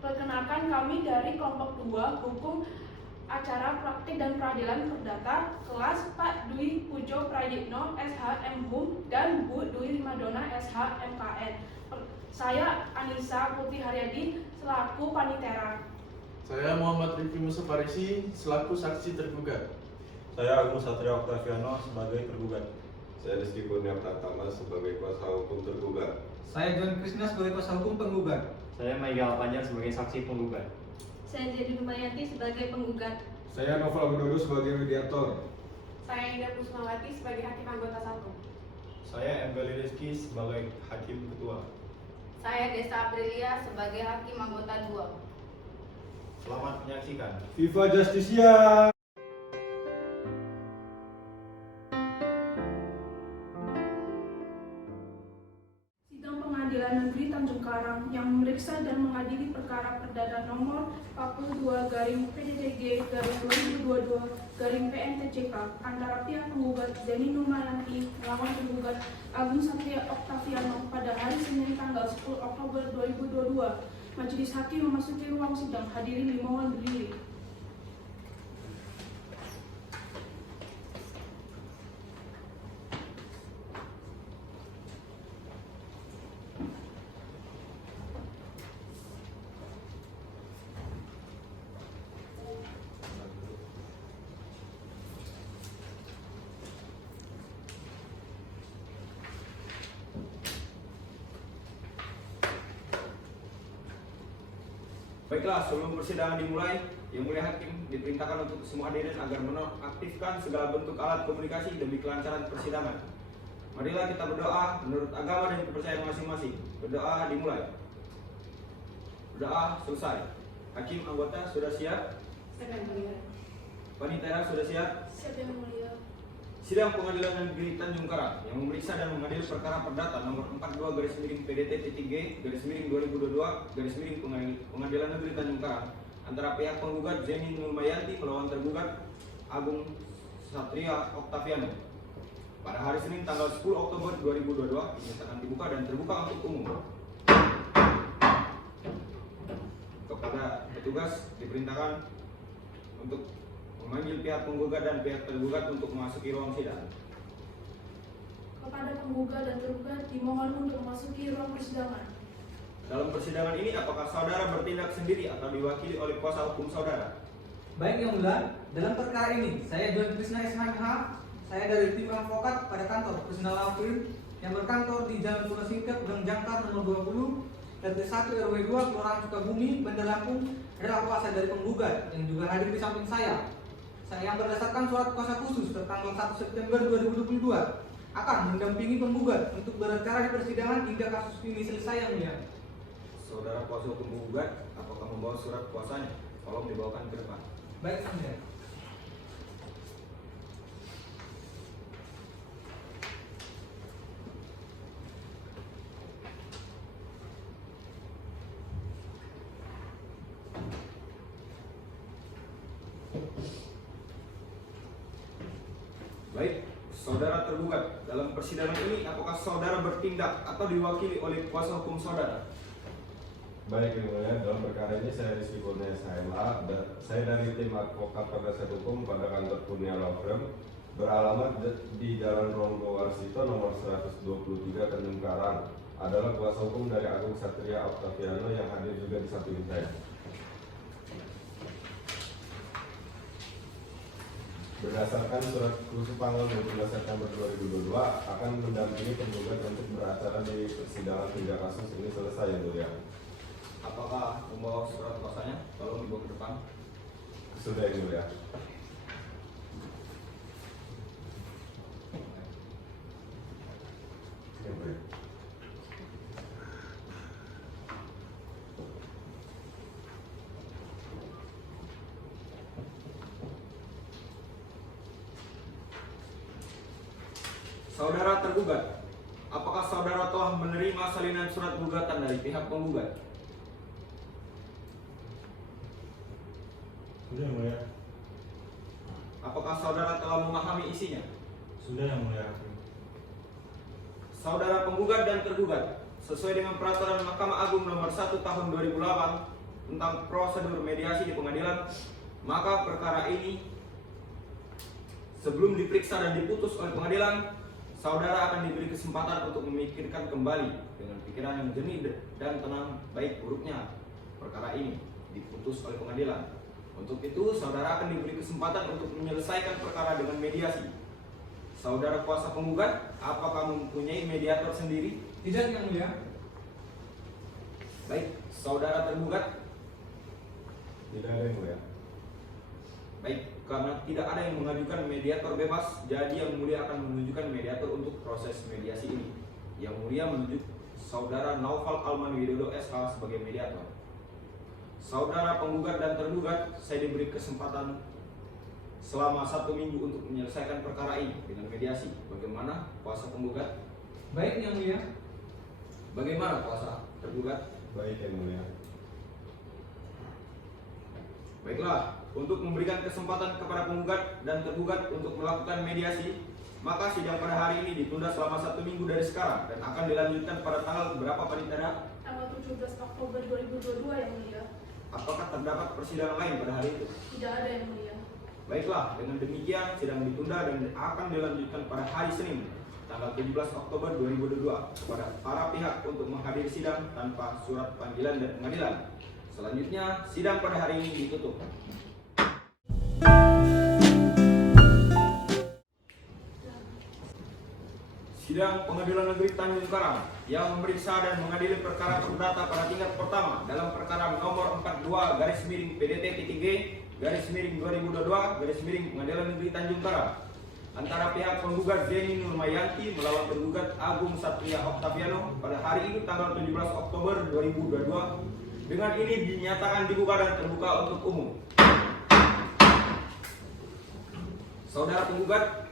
Perkenalkan, kami dari kelompok 2 Hukum Acara Praktik dan Peradilan Perdata, kelas Pak Dwi Pujo Prayitno SH MHUM dan Bu Dwi Rimadona SH MKN. Saya Anissa Putri Haryadi selaku panitera. Saya Muhammad Rifki Musafarisi selaku saksi tergugat. Saya Agus Satria Octaviano sebagai tergugat. Saya Rizky Kurnia Pratama sebagai kuasa hukum tergugat. Saya John Krishna sebagai kuasa hukum penggugat. Saya Maiga Panjang sebagai saksi penggugat. Saya Jadi Numayanti sebagai penggugat. Saya Novel Widodo sebagai mediator. Saya Indah Pusmawati sebagai hakim anggota 1. Saya Embeli Rizky sebagai hakim ketua. Saya Desa Aprilia sebagai hakim anggota 2. Selamat menyaksikan. Viva Justicia. Sidang Pengadilan Negeri Tanjung Karang yang memeriksa dan mengadili perkara perdata nomor 42/PDJG/2022/PNTCK antara pihak penggugat Zeni Numayanti melawan penggugat Agung Satria Octaviano pada hari Senin tanggal 10 Oktober 2022. Majelis Hakim memasuki ruang sidang. Hadirin dimohon berdiri. Baiklah, sebelum persidangan dimulai, Yang Mulia Hakim diperintahkan untuk semua hadirin agar menonaktifkan segala bentuk alat komunikasi demi kelancaran persidangan. Marilah kita berdoa menurut agama dan kepercayaan masing-masing. Berdoa dimulai. Berdoa selesai. Hakim anggota sudah siap? Siap Yang Mulia. Panitera sudah siap? Siap Yang Mulia. Sidang Pengadilan Negeri Tanjung Karang yang memeriksa dan mengadili perkara perdata nomor 42/PDT-2022/Pengadilan Negeri Tanjung Karang antara pihak penggugat Zeni Numayanti melawan tergugat Agung Satria Octaviano pada hari Senin tanggal 10 Oktober 2022 dinyatakan dibuka dan terbuka untuk umum. Kepada petugas diperintahkan untuk memanggil pihak penggugat dan pihak tergugat untuk memasuki ruang sidang. Kepada penggugat dan tergugat dimohon untuk memasuki ruang persidangan. Dalam persidangan ini, apakah saudara bertindak sendiri atau diwakili oleh kuasa hukum saudara? Baik Yang Mulia, dalam perkara ini saya John Krishna SMH, saya dari tim advokat pada kantor Krishna Law Firm yang berkantor di Jalan Pura Singkep, Gang Jangkar nomor 20, RT 1 RW 2, Kelurahan Sukabumi, Bandar Lampung adalah kuasa dari penggugat yang juga hadir di samping saya. Saya yang berdasarkan surat kuasa khusus tertanggal 1 September 2022 akan mendampingi penggugat untuk beracara di persidangan hingga kasus ini selesai Yang Mulia. Saudara kuasa hukum penggugat, apakah membawa surat kuasanya? Tolong dibawakan ke depan. Baik Yang Mulia. Baik, saudara tergugat, dalam persidangan ini apakah saudara bertindak atau diwakili oleh kuasa hukum saudara? Baik Yang Mulia, dalam perkara ini saya Rizky Kurnia SHMA, saya dari tim advokat penasihat hukum pada kantor Kurnia Law Firm beralamat di Jalan Ronggo Warsito nomor 123 Tanjung Karang, adalah kuasa hukum dari Agung Satria Octaviano yang hadir juga di samping saya. Berdasarkan surat khusus tanggal 12 September 2022 akan mendampingi penggugat untuk beracara di persidangan hingga kasus ini selesai Yang Mulia. Apakah membawa surat kuasanya? Tolong dibawa ke depan. Sudah Yang Mulia. Yang Mulia. Saudara tergugat, apakah saudara telah menerima salinan surat gugatan dari pihak penggugat? Sudah Yang Mulia. Apakah saudara telah memahami isinya? Sudah Yang Mulia. Saudara penggugat dan tergugat, sesuai dengan peraturan Mahkamah Agung nomor 1 tahun 2008 tentang prosedur mediasi di pengadilan, maka perkara ini sebelum diperiksa dan diputus oleh pengadilan, saudara akan diberi kesempatan untuk memikirkan kembali dengan pikiran yang jernih dan tenang baik buruknya perkara ini diputus oleh pengadilan. Untuk itu, saudara akan diberi kesempatan untuk menyelesaikan perkara dengan mediasi. Saudara kuasa penggugat, apakah mempunyai mediator sendiri? Tidak, Yang Mulia. Baik, saudara tergugat. Tidak ada yang mulia. Baik, karena tidak ada yang mengajukan mediator bebas, jadi Yang Mulia akan menunjukkan mediator untuk proses mediasi ini. Yang Mulia menunjuk Saudara Naufal Alman Widodo SH sebagai mediator. Saudara penggugat dan tergugat, saya diberi kesempatan selama 1 minggu untuk menyelesaikan perkara ini dengan mediasi. Bagaimana kuasa penggugat? Baik, Yang Mulia. Bagaimana kuasa tergugat? Baik yang mulia. Baiklah, untuk memberikan kesempatan kepada penggugat dan tergugat untuk melakukan mediasi, maka sidang pada hari ini ditunda selama 1 minggu dari sekarang dan akan dilanjutkan pada tanggal berapa Panitera? Tanggal 17 Oktober 2022 Yang Mulia. Apakah terdapat persidangan lain pada hari itu? Tidak ada Yang Mulia. Baiklah, dengan demikian sidang ditunda dan akan dilanjutkan pada hari Senin, tanggal 17 Oktober 2022 kepada para pihak untuk menghadiri sidang tanpa surat panggilan dan pengadilan. Selanjutnya, sidang pada hari ini ditutup. Sidang Pengadilan Negeri Tanjung Karang yang memeriksa dan mengadili perkara perdata pada tingkat pertama dalam perkara nomor 42-PDT-2022-2022 Pengadilan Negeri Tanjung Karang antara pihak penggugat Zeni Nurmayanti melawan tergugat Agung Satria Octaviano pada hari ini tanggal 17 Oktober 2022 dengan ini dinyatakan dibuka dan terbuka untuk umum. Saudara penggugat,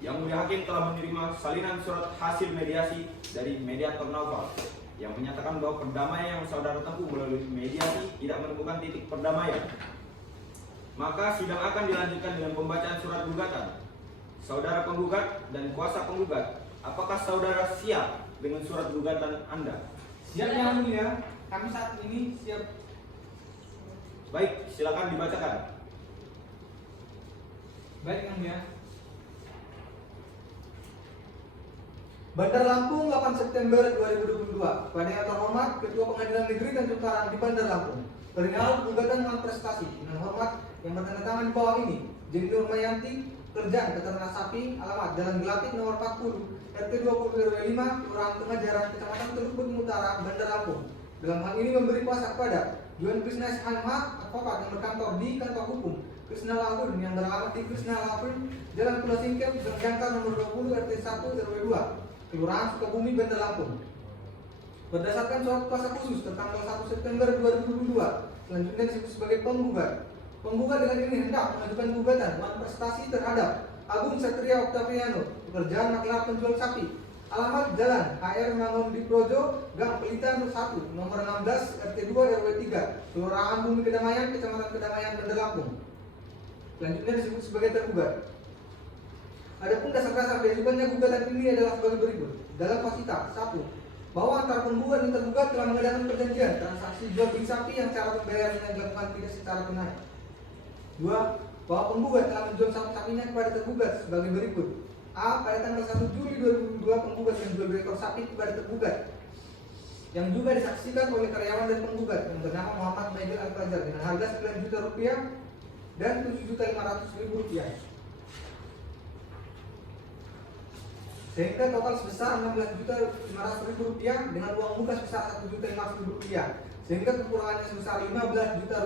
Yang Mulia Hakim telah menerima salinan surat hasil mediasi dari mediator Naufal yang menyatakan bahwa perdamaian yang saudara tempuh melalui mediasi tidak menemukan titik perdamaian. Maka sidang akan dilanjutkan dengan pembacaan surat gugatan. Saudara penggugat dan kuasa penggugat, apakah saudara siap dengan surat gugatan Anda? Siap, Yang Mulia. Kami saat ini siap. Baik, silakan dibacakan. Baik, Yang Mulia. Bandar Lampung 8 September 2022. Pada yang terhormat Ketua Pengadilan Negeri Tanjung Karang di Bandar Lampung, perihal gugatan dengan prestasi dengan hormat yang bertandatangan di bawah ini, Zeni Nurmayanti, kerjaan peternak sapi, alamat Jalan Gelatik nomor 40, RT 20 RW 5, Kelurahan Pengajaran, Kecamatan Teluk Betung Utara, Bandar Lampung. Dalam hal ini memberi kuasa kepada Yuan Krishna SHMH, advokat yang berkantor di kantor hukum Krishna Lampung yang beralamat di Krishna Lampung, Jalan Pulau Singkep, Gang Jangkar nomor 20, RT 1 RW 2, Kelurahan Sukabumi, Bandar Lampung. Berdasarkan surat kuasa khusus tertanggal 1 September 2022, selanjutnya disebut sebagai penggugat. Penggugat dengan ini hendak mengajukan gugatan prestasi terhadap Agung Satria Octaviano, pekerjaan maklar penjual sapi, alamat Jalan HR Mangun di Projo, Gang Pelita 1, nomor 16, RT 2 RW 3, Kelurahan Bumi Kedamaian, Kecamatan Kedamaian, Bandar Lampung. Selanjutnya disebut sebagai tergugat. Adapun dasar-dasar diajukannya gugatan ini adalah sebagai berikut. Dalam fasita 1, bahwa antara penggugat dan tergugat telah mengadakan perjanjian transaksi jual beli sapi yang cara pembayarannya dilakukan tidak secara tunai. 2, bahwa penggugat telah menjual sapi-sapinya kepada tergugat sebagai berikut. A. Pada tanggal 1 Juli 2022 penggugat menjual ekor sapi kepada tergugat yang juga disaksikan oleh karyawan dan penggugat yang bernama Muhammad Nabil Al-Fajar dengan harga Rp9 juta dan Rp7.500.000, sehingga total sebesar Rp16.500.000 dengan uang muka sebesar Rp1.500.000, sehingga kekurangannya sebesar Rp15 juta.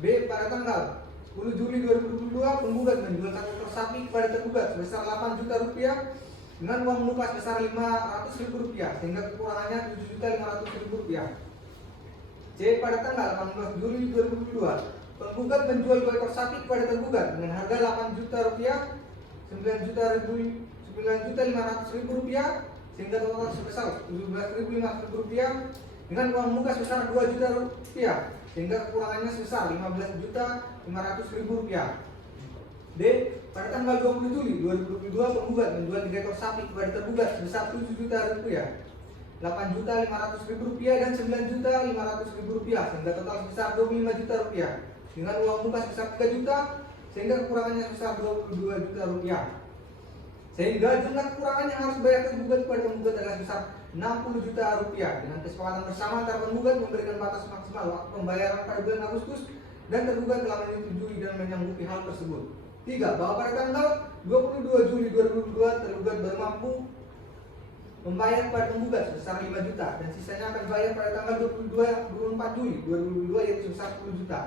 B. Pada tanggal 10 Juli 2022 penggugat menjual satu ekor sapi kepada tergugat sebesar Rp8 juta dengan uang muka sebesar Rp500.000, sehingga kekurangannya Rp7.500.000. C. Pada tanggal 18 Juli 2022 penggugat menjual 2 ekor sapi kepada tergugat dengan harga Rp8 juta, Rp9.500.000, sehingga total sebesar Rp17.500.000 dengan uang muka sebesar Rp2 juta, sehingga kekurangannya sebesar Rp15.500.000. D. Pada tanggal 20 Juli 2022 penggugat menjual 3 ekor sapi kepada tergugat sebesar Rp7 juta Rp8.500.000 dan Rp9.500.000 sehingga total sebesar Rp25 juta dengan uang muka sebesar Rp3 juta sehingga kekurangannya sebesar Rp22 juta. Sehingga jumlah kekurangan yang harus bayar tergugat kepada penggugat adalah sebesar Rp60 juta dengan kesepakatan bersama antara penggugat memberikan batas maksimal waktu pembayaran pada bulan Agustus dan tergugat telah menyetujui dan menyanggupi hal tersebut. 3. Bahwa pada tanggal 22 Juli 2022 tergugat baru mampu membayar kepada penggugat sebesar Rp5 juta dan sisanya akan bayar pada tanggal 24 Juli 2022 yaitu sebesar Rp10 juta.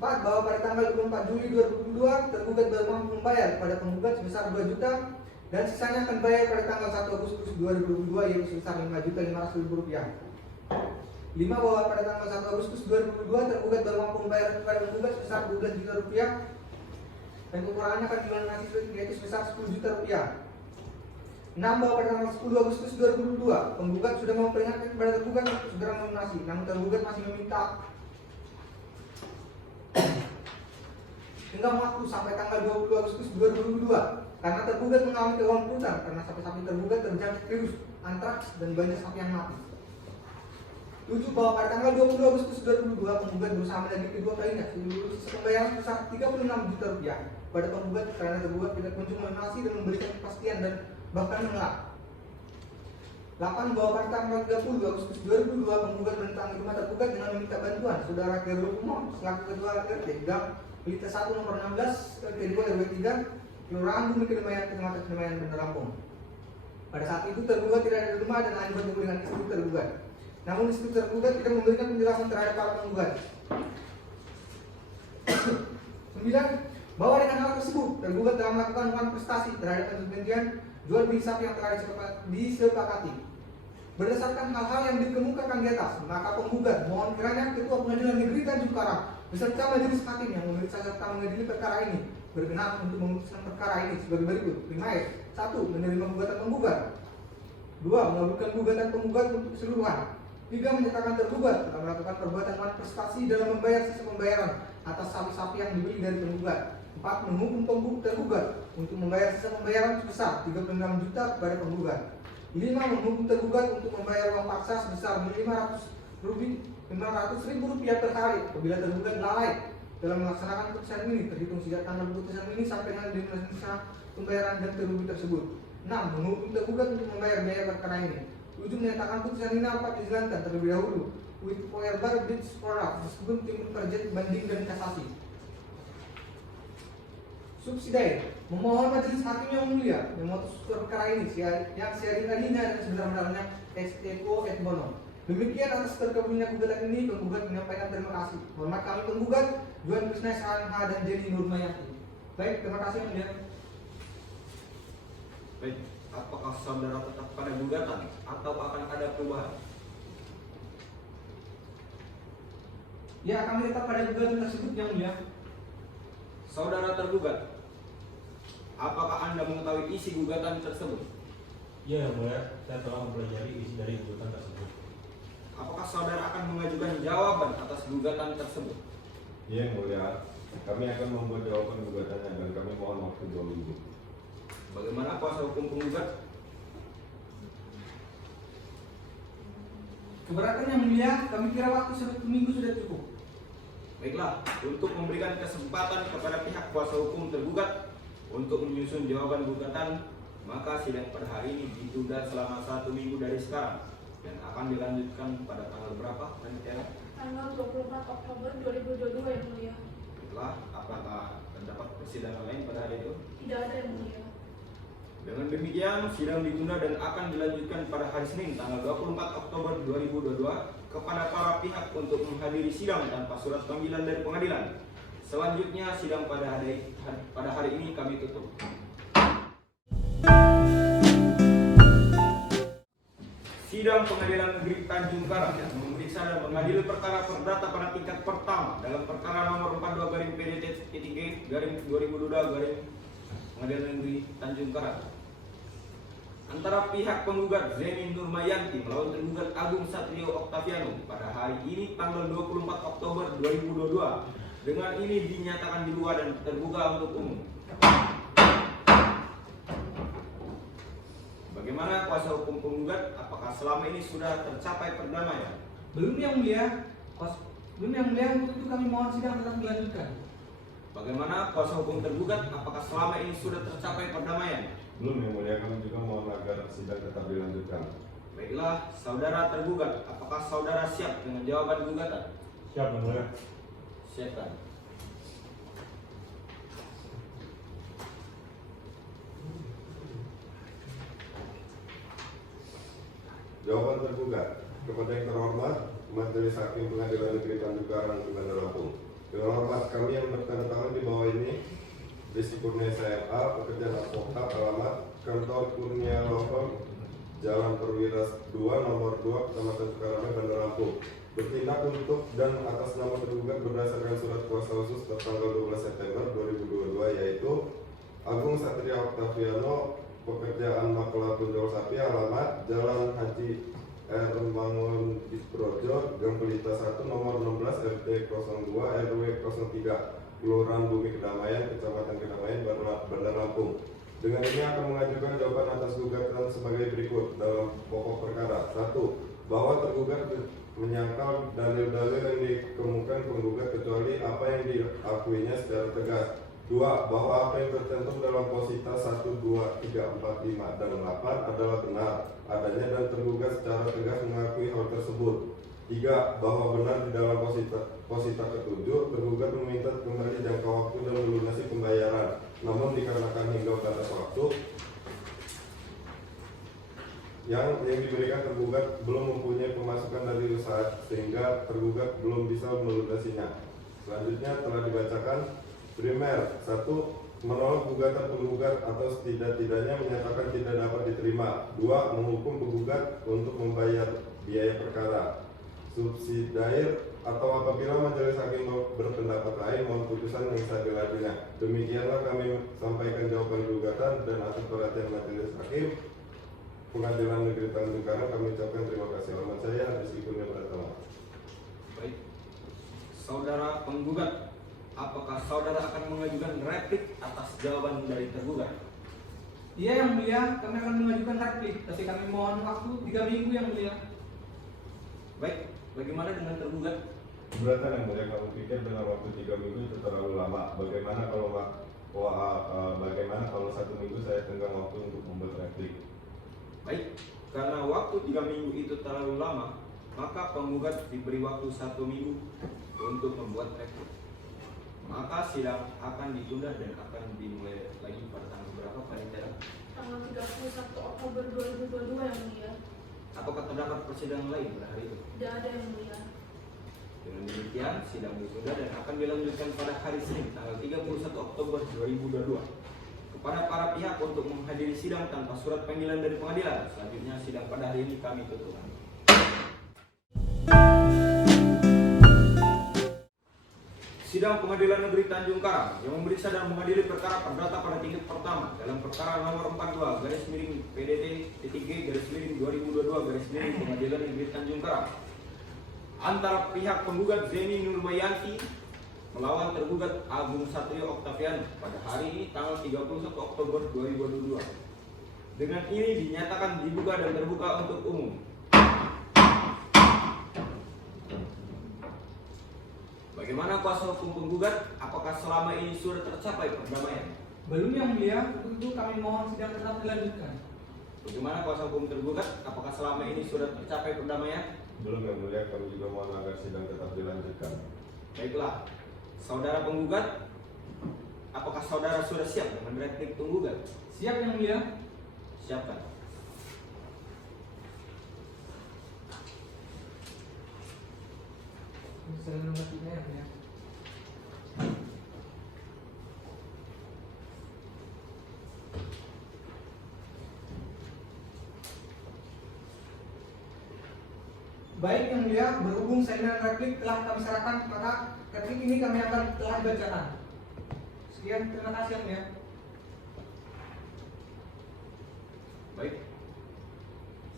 4. Bahwa pada tanggal 24 Juli 2022 tergugat baru mampu membayar kepada penggugat sebesar Rp2 juta dan sisanya akan bayar pada tanggal 1 Agustus 2022 yaitu sebesar Rp5.500.000. 5. Bahwa pada tanggal 1 Agustus 2022 tergugat baru mampu membayar kepada penggugat sebesar Rp12 juta dan kekurangannya akan dilunasi yaitu sebesar Rp10 juta. 6. Bahwa pada tanggal 10 Agustus 2022 penggugat sudah memperingatkan kepada tergugat untuk segera melunasi, namun tergugat masih meminta tenggang waktu sampai tanggal 20 Agustus 2022 karena tergugat mengalami gangguan hutang karena sapi-sapi tergugat terjangkit virus antraks dan banyak sapi yang mati. 7. Bahwa pada tanggal 20 Agustus 2022 penggugat berusaha menagih kedua kalinya seluruh sisa pembayaran sebesar Rp36 juta pada penggugat karena tergugat tidak kunjung melunasi dan memberikan kepastian dan bahkan mengelak. 8. Bahwa pada tanggal 30 Agustus 2022 penggugat menentang rumah tergugat dengan meminta bantuan saudara Gerul Umar selaku ketua RT Gang Pelita 1 nomor 16 RT 2 RW 3 Kelurahan Bumi Kedamaian Kecamatan Kedamaian Bandar Lampung. Pada saat itu tergugat tidak ada di rumah dan hanya bertemu dengan istri tergugat. Namun istri tergugat tidak memberikan penjelasan terhadap para penggugat. 9. Bahwa dengan hal tersebut tergugat telah melakukan prestasi terhadap perjanjian jual beli sapi yang telah disepakati. Berdasarkan hal-hal yang dikemukakan di atas, maka penggugat mohon kiranya Ketua Pengadilan Negeri Tanjung Karang beserta majelis hakim yang memeriksa serta mengadili perkara ini berkenan untuk memutuskan perkara ini sebagai berikut. 1. Menerima gugatan penggugat. 2. Mengabulkan gugatan penggugat untuk keseluruhan. 3. Menyatakan tergugat telah melakukan perbuatan manifestasi dalam membayar sisa pembayaran atas sapi-sapi yang dibeli dari penggugat. 4. Menghukum tergugat untuk membayar sisa pembayaran sebesar Rp36 juta kepada penggugat. 5. Menghukum tergugat untuk membayar uang paksa sebesar Rp500.000 per hari apabila tergugat lalai dalam melaksanakan putusan ini terhitung sejak tanggal putusan ini sampai dengan dilunasi sisa pembayaran dan kerugi tersebut. 6. Menghukum tergugat untuk membayar biaya perkara ini. 7. Menyatakan putusan ini dapat dijalankan terlebih dahulu with verbal bids for meskipun tim terjadi banding dan kasasi. Subsidiary memohon majelis hakim yang mulia yang memutus perkara ini yang seadil-adilnya dan sebenar-benarnya STO et bono. Demikian atas terkabulnya gugatan ini penggugat menyampaikan terima kasih. Hormat kami penggugat Juan Krishna SHMH dan Jenny Nurmayati. Baik, terima kasih yang mulia. Baik, apakah saudara tetap pada gugatan atau akan ada perubahan? Ya, kami tetap pada gugatan tersebut yang mulia. Saudara tergugat, apakah Anda mengetahui isi gugatan tersebut? Ya, yang mulia, saya telah mempelajari isi dari gugatan tersebut. Apakah saudara akan mengajukan jawaban atas gugatan tersebut? Iya, yang mulia, kami akan membuat jawaban gugatannya dan kami mohon waktu 2 minggu. Bagaimana kuasa hukum penggugat? Keberatan yang mulia, kami kira waktu 1 minggu sudah cukup. Baiklah, untuk memberikan kesempatan kepada pihak kuasa hukum tergugat untuk menyusun jawaban gugatan, maka sidang pada hari ini ditunda selama 1 minggu dari sekarang dan akan dilanjutkan pada tanggal berapa? Tanggal 24 Oktober 2022 yang mulia. Baiklah, apakah terdapat persidangan lain pada hari itu? Tidak ada yang mulia. Dengan demikian, sidang ditunda dan akan dilanjutkan pada hari Senin tanggal 24 Oktober 2022 kepada para pihak untuk menghadiri sidang tanpa surat panggilan dari pengadilan. Selanjutnya, sidang pada hari ini kami tutup. Sidang Pengadilan Negeri Tanjung Karang memeriksa dan mengadili perkara perdata pada tingkat pertama dalam perkara nomor 42-PDT-2022 Pengadilan Negeri Tanjung Karang antara pihak penggugat Zeni Nurmayanti melawan tergugat Agung Satrio Octaviano pada hari ini tanggal 24 Oktober 2022. Dengan ini dinyatakan dibuka dan terbuka untuk umum. Bagaimana kuasa hukum penggugat? Apakah selama ini sudah tercapai perdamaian? Belum yang mulia. Untuk itu kami mohon sidang tetap dilanjutkan. Bagaimana kuasa hukum tergugat? Apakah selama ini sudah tercapai perdamaian? Belum yang mulia, kami juga mohon agar sidang tetap dilanjutkan. Baiklah, saudara tergugat, apakah saudara siap dengan jawaban gugatan? Siap yang mulia. Siapkan. Jawaban tergugat. Kepada yang terhormat, Majelis Hakim Pengadilan Negeri Tanjung Karang, Bandar Lampung. Dengan hormat, kami yang bertanda tangan di bawah ini, Rizky Kurnia SMA, pekerjaan advokat, alamat Kantor Kurnia Law Firm, Jalan Perwira 2, nomor 2, Kecamatan Sukarame, Bandar Lampung. Bertindak untuk dan atas nama tergugat berdasarkan surat kuasa khusus tertanggal 12 September 2022, yaitu Agung Satria Octaviano, pekerjaan maklar penjual sapi, alamat Jalan Haji R. Mangun Disprojo, Gang Pelita 1, nomor 16, RT 02, RW 03, Kelurahan Bumi Kedamaian, Kecamatan Kedamaian, Bandar Lampung. Dengan ini akan mengajukan jawaban atas gugatan sebagai berikut dalam pokok perkara. 1. Bahwa tergugat menyangkal dalil-dalil yang dikemukakan penggugat kecuali apa yang diakuinya secara tegas. 2. Bahwa apa yang tercantum dalam posita 1, 2, 3, 4, 5, dan 8 adalah benar adanya dan tergugat secara tegas mengakui hal tersebut. 3. Bahwa benar di dalam posita ke-7 tergugat meminta kembali jangka waktu dan melunasi pembayaran. Namun dikarenakan hingga batas waktu yang diberikan tergugat belum mempunyai pemasukan dari usaha sehingga tergugat belum bisa melunasinya. Selanjutnya telah dibacakan. Primer, 1. Menolak gugatan penggugat atau setidak-tidaknya menyatakan tidak dapat diterima. 2. Menghukum penggugat untuk membayar biaya perkara. Subsidiar atau apabila majelis hakim berpendapat lain mohon putusan yang seadil-adilnya. Demikianlah kami sampaikan jawaban gugatan dan atas perhatian majelis hakim Pengadilan Negeri Tanjung Karang kami ucapkan terima kasih. Alamat saya Rizky Kurnia Pratama. Baik, saudara penggugat, apakah saudara akan mengajukan replik atas jawaban dari tergugat? Iya yang mulia, kami akan mengajukan replik, tapi kami mohon waktu 3 minggu yang mulia. Baik, bagaimana dengan tergugat? Keberatan yang mulia, kamu pikir dengan waktu 3 minggu itu terlalu lama. Bagaimana kalau 1 minggu saya tenggang waktu untuk membuat replik? Baik, karena waktu 3 minggu itu terlalu lama, maka penggugat diberi waktu 1 minggu untuk membuat replik. Maka sidang akan ditunda dan akan dimulai lagi pada tanggal berapa Pak Intera? Tanggal 31 Oktober 2022 yang mulia. Apakah terdapat persidangan lain pada hari itu? Tidak ada yang mulia. Dengan demikian, sidang ditunda dan akan dilanjutkan pada hari Senin tanggal 31 Oktober 2022. Kepada para pihak untuk menghadiri sidang tanpa surat panggilan dari pengadilan. Selanjutnya sidang pada hari ini kami tutup. Sidang Pengadilan Negeri Tanjung Karang yang memeriksa dan mengadili perkara perdata pada tingkat pertama dalam perkara nomor 42 garis miring PDT titik G garis miring 2022 garis miring Pengadilan Negeri Tanjung Karang antara pihak penggugat Zeni Nurbayanti melawan tergugat Agung Satrio Octaviano pada hari ini tanggal 31 Oktober 2022. Dengan ini dinyatakan dibuka dan terbuka untuk umum. Bagaimana kuasa hukum penggugat? Apakah selama ini sudah tercapai perdamaian? Belum yang mulia, untuk itu kami mohon sidang tetap dilanjutkan. Bagaimana kuasa hukum tergugat? Apakah selama ini sudah tercapai perdamaian? Belum yang mulia, kami juga mohon agar sidang tetap dilanjutkan. Baiklah, saudara penggugat, apakah saudara sudah siap dengan replik penggugat? Siap yang mulia. Siapkan. Saya nomor 3 yang mulia. Baik yang mulia, berhubung salinan replik telah kami serahkan, maka replik ini kami akan telah dibacakan. Sekian, terima kasih yang mulia. Baik,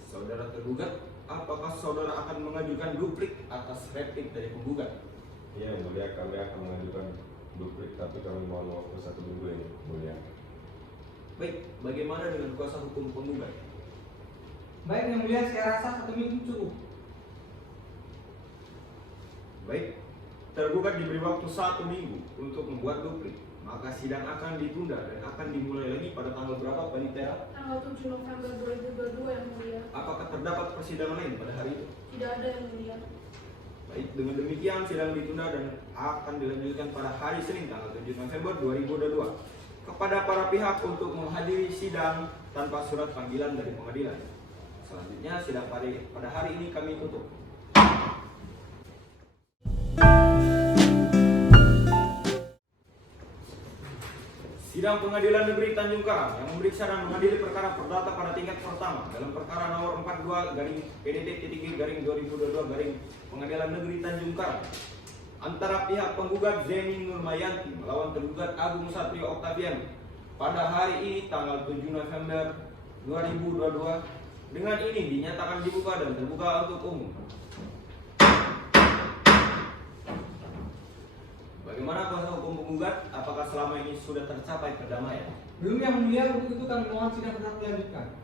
saudara tergugat, apakah saudara akan mengajukan duplik atas replik dari penggugat? Iya yang mulia, kami akan mengajukan duplik, tapi kami mohon waktu 1 minggu ini mulia. Baik, bagaimana dengan kuasa hukum penggugat? Baik yang mulia, saya rasa 1 minggu cukup. Baik, tergugat diberi waktu 1 minggu untuk membuat duplik. Maka sidang akan ditunda dan akan dimulai lagi pada tanggal berapa, Panitera? Tanggal 7 November 2022 yang mulia. Apakah terdapat persidangan lain pada hari itu? Tidak ada yang mulia. Baik, dengan demikian sidang ditunda dan akan dilanjutkan pada hari Senin tanggal 7 November 2022 kepada para pihak untuk menghadiri sidang tanpa surat panggilan dari pengadilan. Selanjutnya sidang pada hari ini kami tutup. Sidang Pengadilan Negeri Tanjung Karang yang memeriksa dan mengadili perkara perdata pada tingkat pertama dalam perkara nomor 42/PDT-2022 Pengadilan Negeri Tanjung Karang antara pihak penggugat Zeni Nurmayanti melawan tergugat Agung Satrio Octavian pada hari ini tanggal 7 November 2022 dengan ini dinyatakan dibuka dan terbuka untuk umum. Bagaimana kuasa hukum penggugat? Apakah selama ini sudah tercapai perdamaian? Belum yang mulia, untuk itu kami mohon sidang tetap dilanjutkan.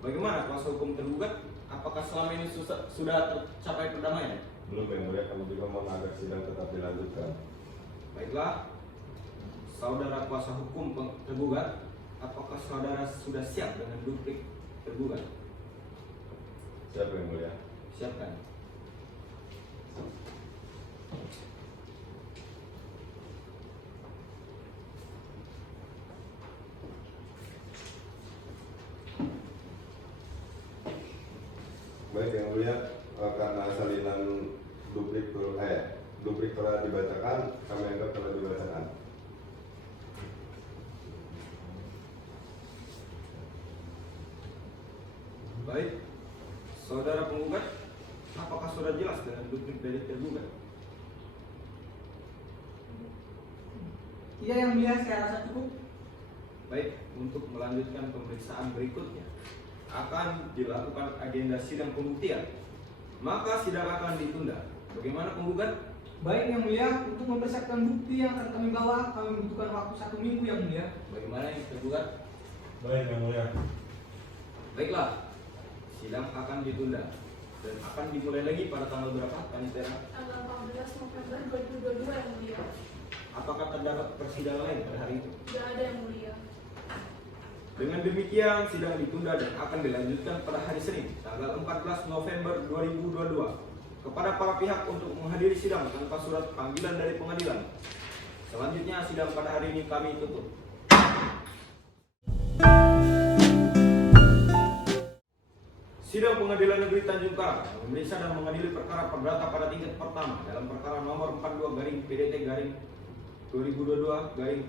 Bagaimana kuasa hukum tergugat? Apakah selama ini sudah tercapai perdamaian? Belum yang mulia, kami juga mohon agar sidang tetap dilanjutkan. Baiklah, saudara kuasa hukum tergugat, apakah saudara sudah siap dengan duplik tergugat? Siap yang mulia. Siapkan. Baik yang mulia, karena salinan duplik telah dibacakan, kami anggap telah dibacakan. Baik, saudara penggugat, apakah sudah jelas dengan duplik dari tergugat? Iya yang mulia, saya rasa cukup. Baik, untuk melanjutkan pemeriksaan berikutnya akan dilakukan agenda sidang pembuktian. Maka sidang akan ditunda. Bagaimana penggugat? Baik yang mulia, untuk mempersiapkan bukti yang akan kami bawa, kami membutuhkan waktu 1 minggu yang mulia. Bagaimana yang tergugat? Baik yang mulia. Baiklah, sidang akan ditunda dan akan dimulai lagi pada tanggal berapa, Panitera? Tanggal 14 November 2022 yang mulia. Apakah terdapat persidangan lain pada hari itu? Tidak ada yang mulia. Dengan demikian, sidang ditunda dan akan dilanjutkan pada hari Senin, tanggal 14 November 2022 kepada para pihak untuk menghadiri sidang tanpa surat panggilan dari pengadilan. Selanjutnya, sidang pada hari ini kami tutup. Sidang Pengadilan Negeri Tanjung Karang memeriksa dan mengadili perkara perdata pada tingkat pertama dalam perkara nomor 42/PDT-2022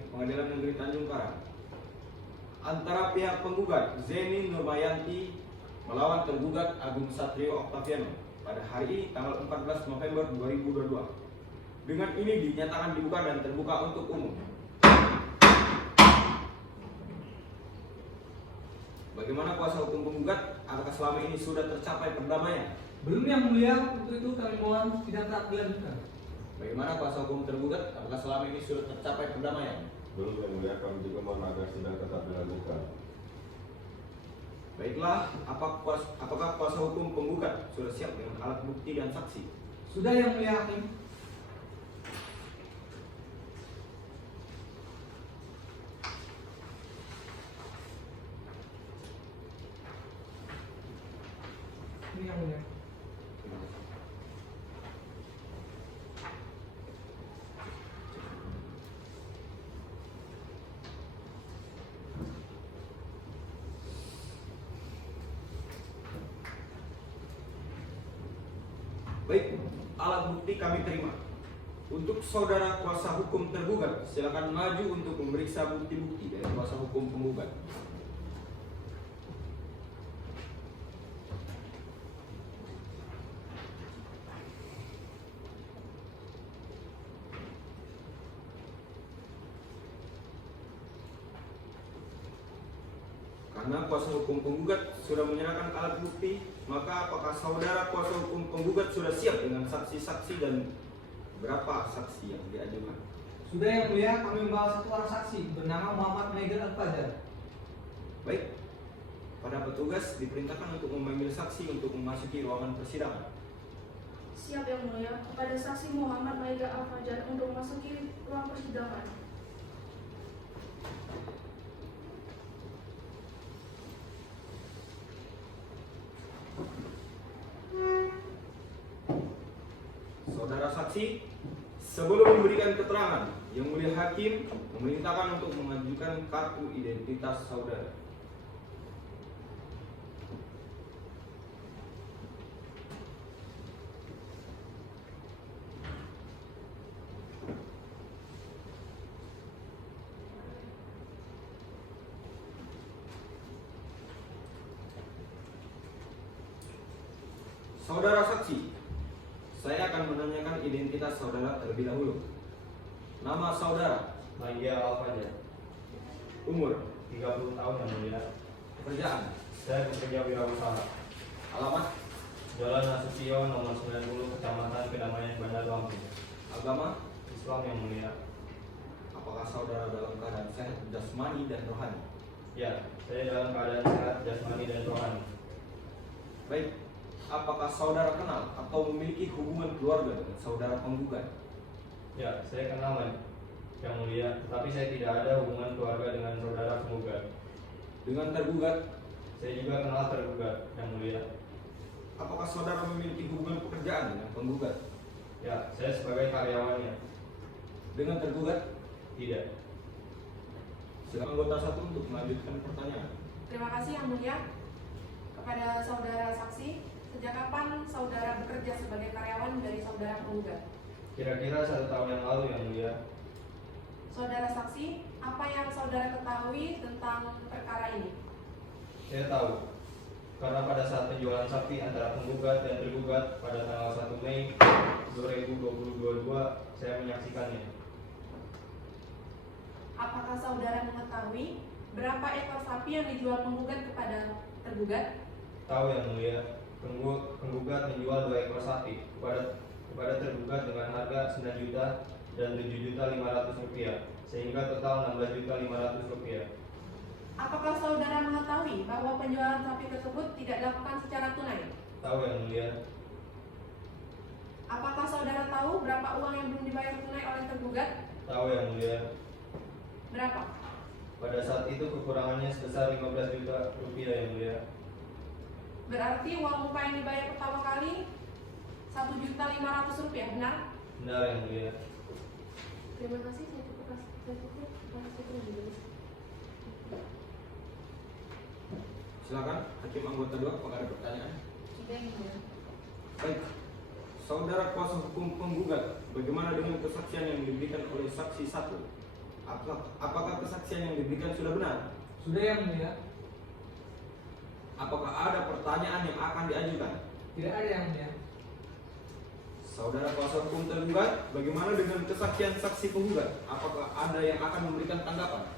Pengadilan Negeri Tanjung Karang antara pihak penggugat Zeni Nurmayanti melawan tergugat Agung Satrio Octaviano pada hari ini tanggal 14 November 2022. Dengan ini dinyatakan dibuka dan terbuka untuk umum. Bagaimana kuasa hukum penggugat? Apakah selama ini sudah tercapai perdamaian? Belum yang mulia, untuk itu kami mohon sidang tetap dilanjutkan. Bagaimana kuasa hukum tergugat? Apakah selama ini sudah tercapai perdamaian? Belum yang mulia, kami juga mohon agar sidang tetap dilanjutkan. Baiklah, apakah kuasa hukum penggugat sudah siap dengan alat bukti dan saksi? Sudah yang mulia hakim. Ini yang mulia. Baik, alat bukti kami terima. Untuk saudara kuasa hukum tergugat, silakan maju untuk memeriksa bukti-bukti dari kuasa hukum penggugat. Karena kuasa hukum penggugat sudah menyerahkan alat bukti, maka apakah saudara kuasa hukum penggugat sudah siap dengan saksi-saksi dan berapa saksi yang diajukan? Sudah yang mulia, kami membawa 1 orang saksi bernama Muhammad Michael Al-Fajar. Baik, Kepada petugas diperintahkan untuk memanggil saksi untuk memasuki ruangan persidangan. Siap Yang Mulia. Kepada saksi Muhammad Maiga Al-Fajar untuk memasuki ruang persidangan. Saudara saksi, sebelum memberikan keterangan, Yang Mulia Hakim memerintahkan untuk mengajukan kartu identitas saudara. Saudara saksi, saya akan menanyakan identitas saudara terlebih dahulu. Nama saudara, Maiga Al-Fajar, umur, 30 tahun Yang Mulia. pekerjaan, Saya bekerja wirausaha. alamat, Jalan Nasution nomor 90 Kecamatan Kedamaian Bandar Lampung. agama, Islam Yang Mulia. apakah saudara dalam keadaan sehat jasmani dan rohani? Ya, saya dalam keadaan sehat jasmani dan rohani. Baik, apakah saudara kenal atau memiliki hubungan keluarga dengan saudara penggugat? Ya, saya kenal Yang Mulia, tetapi saya tidak ada hubungan keluarga dengan saudara penggugat. Dengan tergugat, Saya juga kenal tergugat Yang Mulia. apakah saudara memiliki hubungan pekerjaan dengan penggugat? Ya, saya sebagai karyawannya. Dengan tergugat, Tidak. silakan anggota satu untuk melanjutkan pertanyaan. Terima kasih Yang Mulia. Kepada saudara saksi, sejak kapan saudara bekerja sebagai karyawan dari saudara penggugat? Kira-kira 1 tahun yang lalu Yang Mulia. Saudara saksi, apa yang saudara ketahui tentang perkara ini? Saya tahu, karena pada saat penjualan sapi antara penggugat dan tergugat pada tanggal 1 Mei 2022, saya menyaksikannya. Apakah saudara mengetahui berapa ekor sapi yang dijual penggugat kepada tergugat? Tahu Yang Mulia, penggugat menjual 2 ekor sapi kepada tergugat dengan harga 9 juta dan 7.500.000 rupiah, sehingga total 16.500.000 rupiah. Apakah saudara mengetahui bahwa penjualan sapi tersebut tidak dilakukan secara tunai? Tahu Yang Mulia. Apakah saudara tahu berapa uang yang belum dibayar tunai oleh tergugat? Tahu Yang Mulia. Berapa? Pada saat itu kekurangannya sebesar 15 juta rupiah Yang Mulia. Berarti uang muka yang dibayar pertama kali 1.500.000 rupiah, benar? Benar Yang Mulia. Terima kasih, saya cukup dulu. Silakan, Hakim anggota 2, apakah ada pertanyaan? Tidak Yang Mulia. Baik, saudara kuasa hukum penggugat, bagaimana dengan kesaksian yang diberikan oleh saksi 1? Apakah kesaksian yang diberikan sudah benar? Sudah Yang Mulia. Apakah ada pertanyaan yang akan diajukan? Tidak ada Yang Mulia. Saudara kuasa hukum tergugat, bagaimana dengan kesaksian saksi penggugat? Apakah ada yang akan memberikan tanggapan?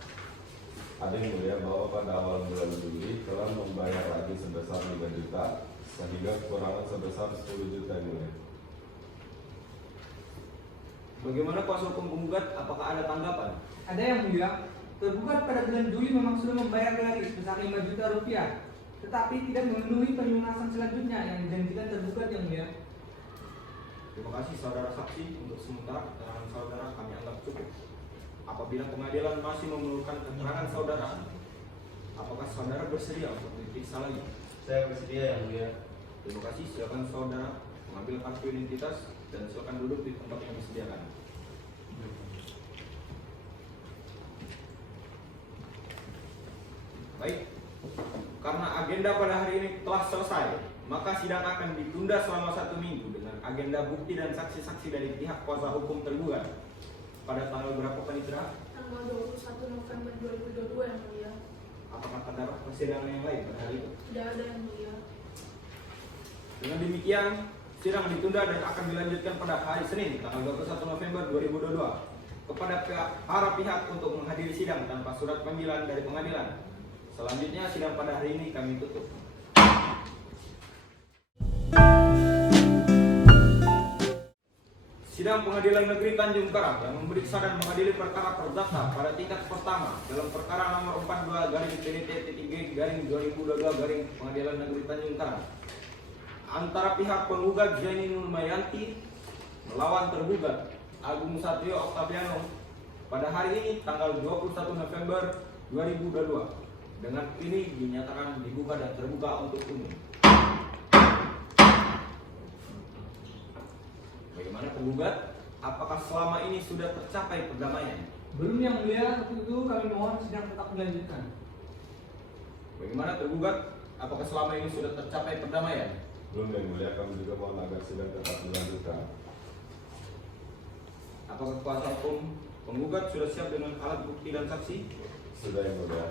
Ada Yang Mulia bahwa pada awal bulan Juli telah membayar lagi sebesar 5 juta sehingga kekurangan sebesar 10 juta Yang Mulia. Bagaimana kuasa hukum penggugat? Apakah ada tanggapan? Ada Yang Mulia. Tergugat pada bulan Juli memang sudah membayar lagi sebesar 5 juta rupiah, tetapi tidak memenuhi pelunasan selanjutnya yang dijanjikan tergugat Yang Mulia. Terima kasih saudara saksi, untuk sementara keterangan saudara kami anggap cukup. Apabila pengadilan masih memerlukan keterangan saudara, apakah saudara bersedia untuk diperiksa lagi? Saya bersedia Yang Mulia. Terima kasih, silakan saudara mengambil kartu identitas dan silakan duduk di tempat yang disediakan. Baik, karena agenda pada hari ini telah selesai, maka sidang akan ditunda selama 1 minggu dengan agenda bukti dan saksi-saksi dari pihak kuasa hukum tergugat. Pada tanggal berapa panitera? Tanggal 21 November 2022 Yang Mulia. Apakah terdapat persidangan yang lain pada hari itu? Tidak ada Yang Mulia. Dengan demikian, sidang ditunda dan akan dilanjutkan pada hari Senin, tanggal 21 November 2022. Kepada para pihak untuk menghadiri sidang tanpa surat panggilan dari pengadilan. Selanjutnya, sidang pada hari ini kami tutup. Sidang Sidang Pengadilan Negeri Tanjung Karang yang memeriksa dan mengadili perkara perdata pada tingkat pertama dalam perkara nomor 42/PDT-G/2022 Pengadilan Negeri Tanjung Karang antara pihak penggugat Zaini Nurmayanti melawan tergugat Agung Satrio Oktaviano pada hari ini tanggal 21 November 2022. Dengan ini dinyatakan dibuka dan terbuka untuk umum. Bagaimana penggugat? Apakah selama ini sudah tercapai perdamaian? Belum yang mulia, untuk itu kami mohon sidang tetap dilanjutkan. Bagaimana tergugat? Apakah selama ini sudah tercapai perdamaian? Belum yang mulia, kami juga mohon agar sidang tetap dilanjutkan. Apakah kuasa hukum penggugat sudah siap dengan alat bukti dan saksi? Sudah yang mulia.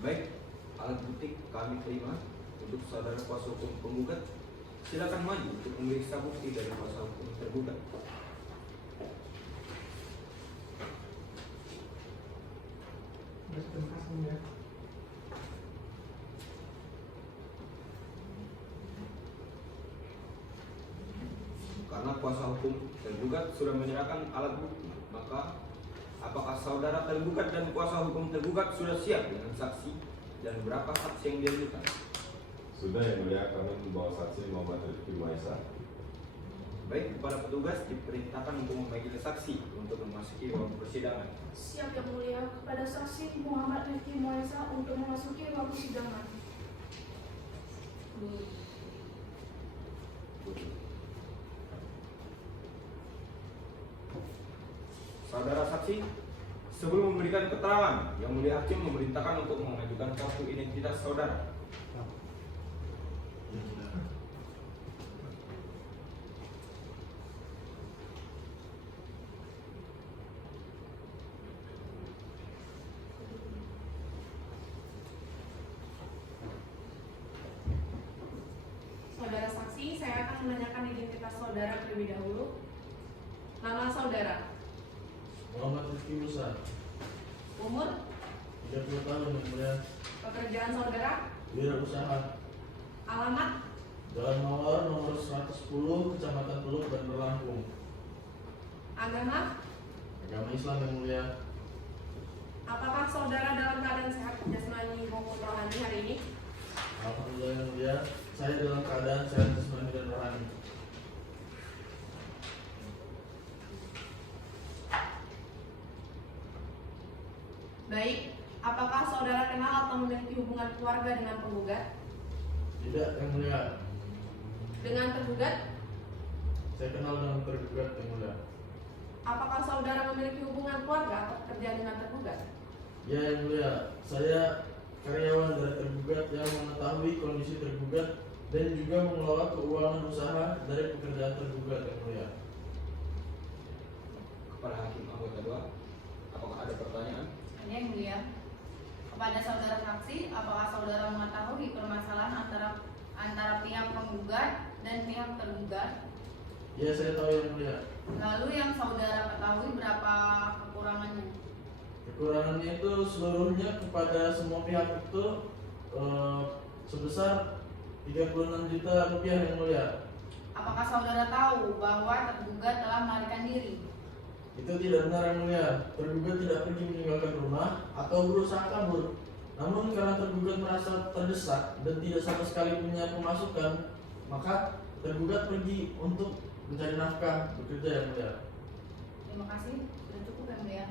Baik, alat bukti kami terima untuk saudara kuasa hukum penggugat. Silakan maju untuk memeriksa bukti dari kuasa hukum tergugat. Terima kasih ya. Karena kuasa hukum tergugat sudah menyerahkan alat bukti, maka apakah saudara tergugat dan kuasa hukum tergugat sudah siap dengan saksi dan berapa saksi yang diajukan? Sudah yang mulia, kami membawa saksi Muhammad Rifki Maisa. Baik, kepada petugas diperintahkan untuk memanggil saksi untuk memasuki ruang persidangan. Siap yang mulia, kepada saksi Muhammad Rifki Moesa untuk memasuki ruang persidangan. Saudara saksi, sebelum memberikan keterangan, Yang Mulia Hakim memerintahkan untuk mengajukan kartu identitas saudara. Saudara saksi, saya akan menanyakan identitas saudara terlebih dahulu. Nama saudara, Muhammad Rifki Musa, umur, 30 tahun yang mulia, pekerjaan saudara, wirausaha, alamat, Jalan Mawar nomor 110, Kecamatan Teluk dan Lampung. agama. Agama Islam yang mulia. Apakah saudara dalam keadaan sehat jasmani maupun rohani hari ini? Alhamdulillah yang mulia, saya dalam keadaan sehat jasmani dan rohani. Baik, apakah saudara kenal atau memiliki hubungan keluarga dengan penggugat? Tidak yang mulia, Dengan tergugat, saya kenal dengan tergugat yang mulia. apakah saudara memiliki hubungan keluarga atau pekerjaan dengan tergugat? Ya yang mulia, saya karyawan dari tergugat yang mengetahui kondisi tergugat dan juga mengelola keuangan usaha dari pekerjaan tergugat yang mulia. Kepada Hakim anggota 2, apakah ada pertanyaan? Yang mulia, kepada saudara saksi, apakah saudara mengetahui permasalahan antara pihak penggugat dan pihak tergugat? Ya saya tahu yang mulia. Lalu yang saudara ketahui berapa kekurangannya? Kekurangannya itu seluruhnya kepada semua pihak itu sebesar 36 juta rupiah yang mulia. Apakah saudara tahu bahwa tergugat telah melarikan diri? Itu tidak benar yang mulia. Tergugat tidak pergi meninggalkan rumah atau berusaha kabur. Namun karena tergugat merasa terdesak dan tidak sama sekali punya pemasukan, maka tergugat pergi untuk mencari nafkah, bekerja yang mulia. Terima kasih, sudah cukup yang mulia.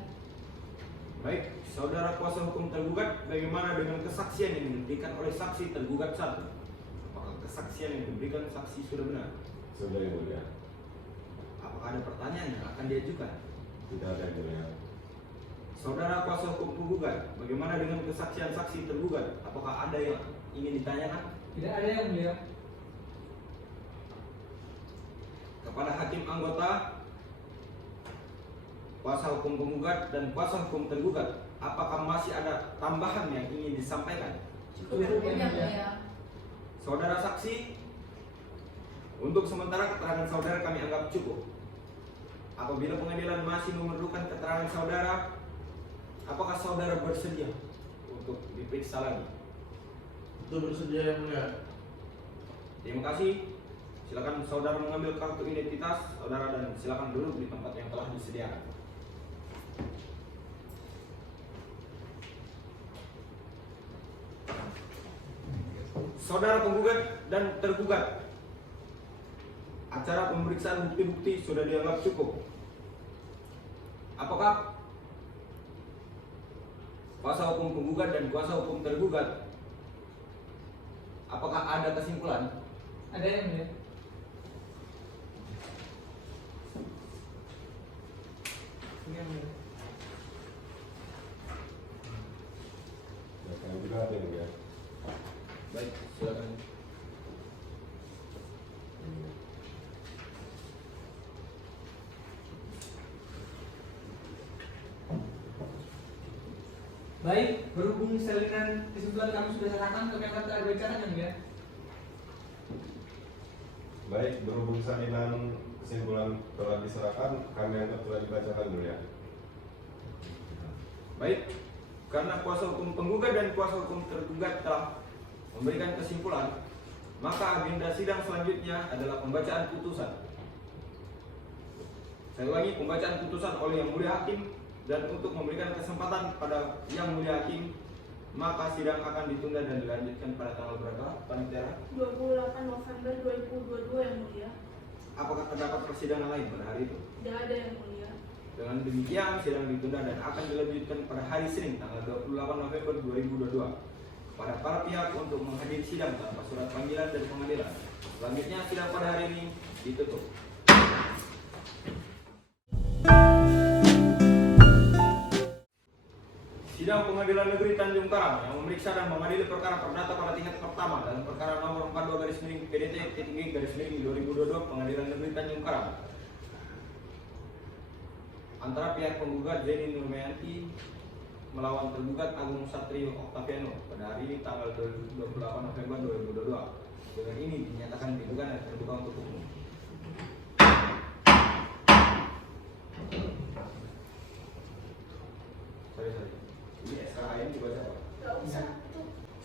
Baik, saudara kuasa hukum tergugat, bagaimana dengan kesaksian yang diberikan oleh saksi tergugat 1? Apakah kesaksian yang diberikan saksi sudah benar? Sudah yang mulia. Apakah ada pertanyaan yang akan diajukan? Tidak ada yang mulia. Saudara kuasa hukum penggugat, bagaimana dengan kesaksian saksi tergugat? Apakah ada yang ingin ditanyakan? Tidak ada yang mulia. Kepada hakim anggota, kuasa hukum penggugat dan kuasa hukum tergugat, apakah masih ada tambahan yang ingin disampaikan? Cukup yang mulia. Saudara saksi, untuk sementara keterangan saudara kami anggap cukup. Apabila pengadilan masih memerlukan keterangan saudara, apakah saudara bersedia untuk diperiksa lagi? Itu bersedia yang mulia. Terima kasih. Silakan saudara mengambil kartu identitas saudara dan silakan duduk di tempat yang telah disediakan. Saudara penggugat dan tergugat, acara pemeriksaan bukti-bukti sudah dianggap cukup. Apakah kuasa hukum penggugat dan kuasa hukum tergugat, apakah ada kesimpulan? Ada yang mulia. Yang mulia. Ya, kami juga ada yang mulia. Baik, silakan. Baik, berhubung salinan kesimpulan kami sudah serahkan ke pihak terkait bicara yang mulia. Baik, berhubung salinan kesimpulan telah diserahkan, kami anggap telah dibacakan dulu ya. Baik, karena kuasa hukum penggugat dan kuasa hukum tergugat telah memberikan kesimpulan, maka agenda sidang selanjutnya adalah pembacaan putusan. Saya ulangi, pembacaan putusan oleh Yang Mulia Hakim, dan untuk memberikan kesempatan pada Yang Mulia Hakim, maka sidang akan ditunda dan dilanjutkan pada tanggal berapa, Panitia? 28 November 2022 yang mulia. Apakah terdapat persidangan lain pada hari itu? Tidak ada yang mulia. Dengan demikian, sidang ditunda dan akan dilanjutkan pada hari Senin tanggal 28 November 2022 pada para pihak untuk menghadiri sidang tanpa surat panggilan dari pengadilan. Selanjutnya, sidang pada hari ini ditutup. Sidang Pengadilan Negeri Tanjung Karang yang memeriksa dan mengadili perkara perdata pada tingkat pertama dalam perkara nomor 42/PDT-2022 Pengadilan Negeri Tanjung Karang antara pihak penggugat Zeni Nurmayanti melawan tergugat Agung Satrio Octaviano pada hari ini tanggal 28 November 2022. Dengan ini dinyatakan diduga dan terbuka untuk umum.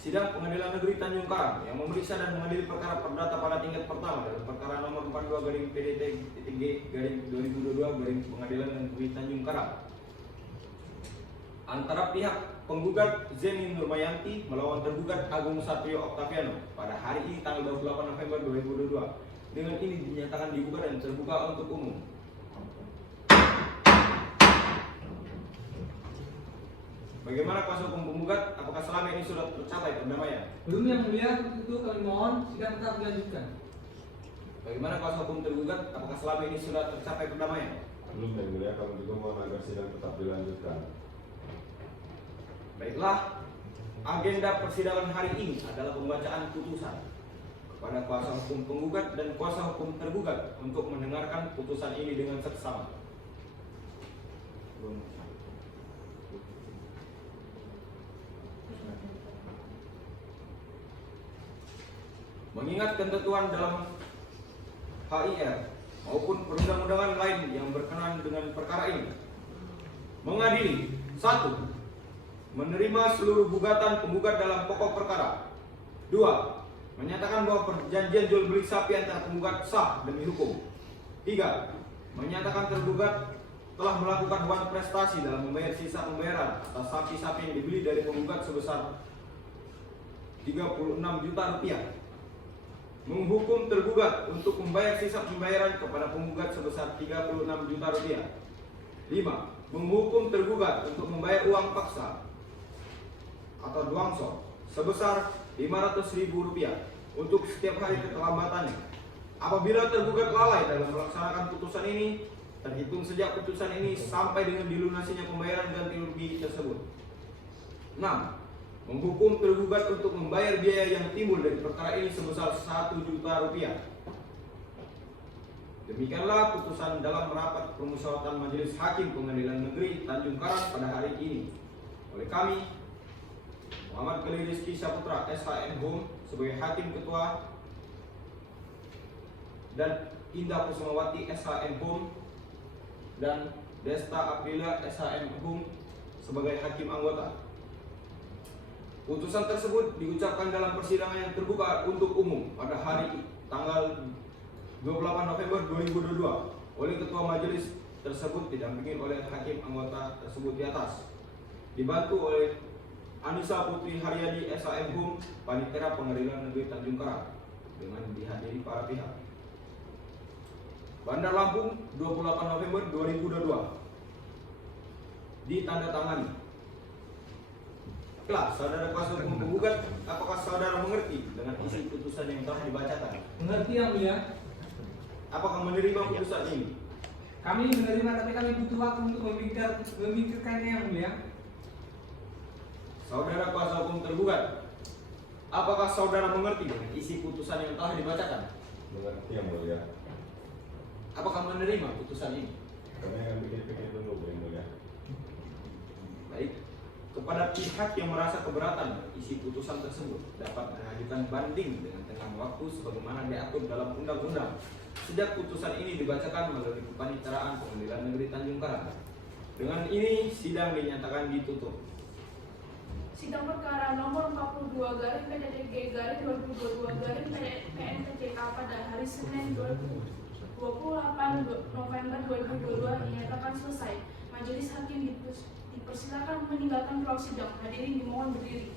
Sidang Pengadilan Negeri Tanjung Karang yang memeriksa dan mengadili perkara perdata pada tingkat pertama dalam perkara nomor 42/PDT-G/2022 Pengadilan Negeri Tanjung Karang antara pihak penggugat Zeni Nurmayanti melawan tergugat Agung Satrio Octaviano pada hari ini tanggal 28 November 2022. Dengan ini dinyatakan dibuka dan terbuka untuk umum. Bagaimana kuasa hukum penggugat? Apakah selama ini sudah tercapai perdamaian? Belum yang mulia, untuk itu kami mohon sidang tetap dilanjutkan. Bagaimana kuasa hukum tergugat? Apakah selama ini sudah tercapai perdamaian? Belum yang mulia, kami juga mohon agar sidang tetap dilanjutkan. Baiklah, agenda persidangan hari ini adalah pembacaan putusan kepada kuasa hukum penggugat dan kuasa hukum tergugat untuk mendengarkan putusan ini dengan seksama. Mengingat ketentuan dalam HIR maupun perundang-undangan lain yang berkenaan dengan perkara ini, mengadili 1. Menerima seluruh gugatan penggugat dalam pokok perkara. 2. Menyatakan bahwa perjanjian jual beli sapi antara penggugat sah demi hukum. 3. Menyatakan tergugat telah melakukan uang prestasi dalam membayar sisa pembayaran atas sapi-sapi yang dibeli dari penggugat sebesar 36 juta rupiah. Menghukum tergugat untuk membayar sisa pembayaran kepada penggugat sebesar 36 juta rupiah. 5. Menghukum tergugat untuk membayar uang paksa atau duangso sebesar 500.000 rupiah untuk setiap hari keterlambatannya. Apabila tergugat lalai dalam melaksanakan putusan ini, terhitung sejak putusan ini sampai dengan dilunasinya pembayaran ganti rugi tersebut. 6. Menghukum tergugat untuk membayar biaya yang timbul dari perkara ini sebesar 1 juta rupiah. Demikianlah putusan dalam rapat permusyawaratan Majelis Hakim Pengadilan Negeri Tanjung Karang pada hari ini. Oleh kami, Muhammad Khalil Rizky Saputra SHM Hum sebagai Hakim Ketua dan Indah Kusumawati SHM Hum dan Desta Aprila SHM Hum sebagai Hakim Anggota. Putusan tersebut diucapkan dalam persidangan yang terbuka untuk umum pada hari tanggal 28 November 2022 oleh Ketua Majelis tersebut didampingi oleh Hakim Anggota tersebut di atas, dibantu oleh Anissa Putri Haryadi SHM Hum Panitera Pengadilan Negeri Tanjung Karang dengan dihadiri para pihak. Bandar Lampung 28 November 2022 ditandatangani. Baiklah, saudara kuasa hukum penggugat, apakah saudara mengerti dengan isi putusan yang telah dibacakan? Mengerti yang mulia. Apakah menerima putusan ini? Kami menerima, tapi kami butuh waktu untuk memikirkannya yang mulia. Saudara kuasa hukum tergugat, apakah saudara mengerti dengan isi putusan yang telah dibacakan? Mengerti yang mulia. Apakah menerima putusan ini? Kami akan pikir-pikir dulu, yang mulia. Baik, kepada pihak yang merasa keberatan isi putusan tersebut dapat mengajukan banding dengan tenggang waktu sebagaimana diatur dalam undang-undang sejak putusan ini dibacakan melalui Kepaniteraan Pengadilan Negeri Tanjung Karang. Dengan ini sidang dinyatakan ditutup. Sidang perkara nomor 42 garing PDDG garing 2022 garing PNPJK pada hari Senin 28 November 2022 dinyatakan selesai. Majelis Hakim dipersilakan meninggalkan ruang sidang. Hadirin dimohon berdiri.